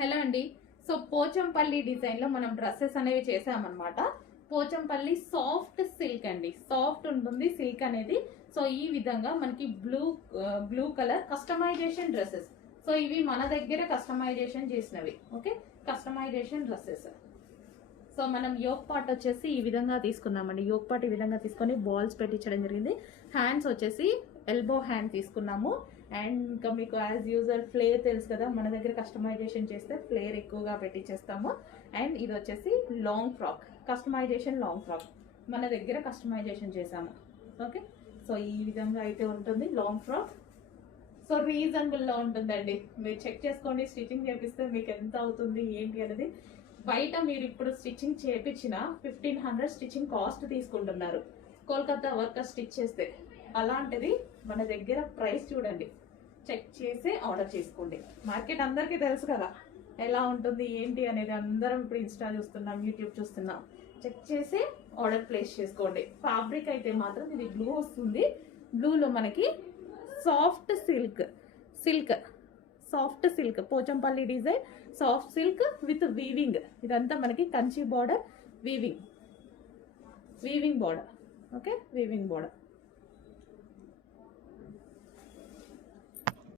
Hello అండి. So Pochampally design లో మనం డ్రెస్సెస్ అనేవి చేసామన్నమాట. పోచంపల్లి సాఫ్ట్ సిల్క్ అండి, సాఫ్ట్ ఉంటుంది సిల్క్ అనేది. సో ఈ విధంగా మనకి blue colour customization dresses. So ఇవి మన దగ్గర కస్టమైజేషన్ చేసినవి. Okay, customization dresses. సో మనం యోక్ పార్ట్ వచ్చేసి ఈ విధంగా తీసుకున్నామండి. యోక్ పార్ట్ ఈ విధంగా తీసుకొని బాల్స్ పెట్టించడం జరిగింది. హ్యాండ్స్ వచ్చేసి ఎల్బో హ్యాండ్ తీసుకున్నాము. అండ్ ఇంకా మీకు యాజ్ యూజువల్ ఫ్లేర్ తెలుసు కదా, మన దగ్గర కస్టమైజేషన్ చేస్తే ఫ్లేర్ ఎక్కువగా పెట్టించేస్తాము. అండ్ ఇది వచ్చేసి long frock, customization long frock మన దగ్గర కస్టమైజేషన్ చేసాము. ఓకే, సో ఈ విధంగా అయితే ఉంటుంది లాంగ్ ఫ్రాక్. సో రీజనబుల్లో ఉంటుందండి, మీరు చెక్ చేసుకోండి. స్టిచ్చింగ్ చేపిస్తే మీకు ఎంత అవుతుంది ఏంటి అనేది. బయట మీరు ఇప్పుడు స్టిచ్చింగ్ చేయించిన 1500 స్టిచ్చింగ్ కాస్ట్ తీసుకుంటున్నారు కోల్కతా వర్కర్ స్టిచ్ చేస్తే. అలాంటిది మన దగ్గర ప్రైస్ చూడండి, చెక్ చేసి ఆర్డర్ చేసుకోండి. మార్కెట్ అందరికీ తెలుసు కదా ఎలా ఉంటుంది ఏంటి అనేది. అందరం ఇప్పుడు ఇన్స్టా చూస్తున్నాం, యూట్యూబ్ చూస్తున్నాం. చెక్ చేసి ఆర్డర్ ప్లేస్ చేసుకోండి. ఫ్యాబ్రిక్ అయితే మాత్రం ఇది బ్లూ వస్తుంది. బ్లూలో మనకి soft silk Pochampalli design, soft silk with weaving. ఇదంతా మనకి Kanchi border, weaving border. Okay, weaving border.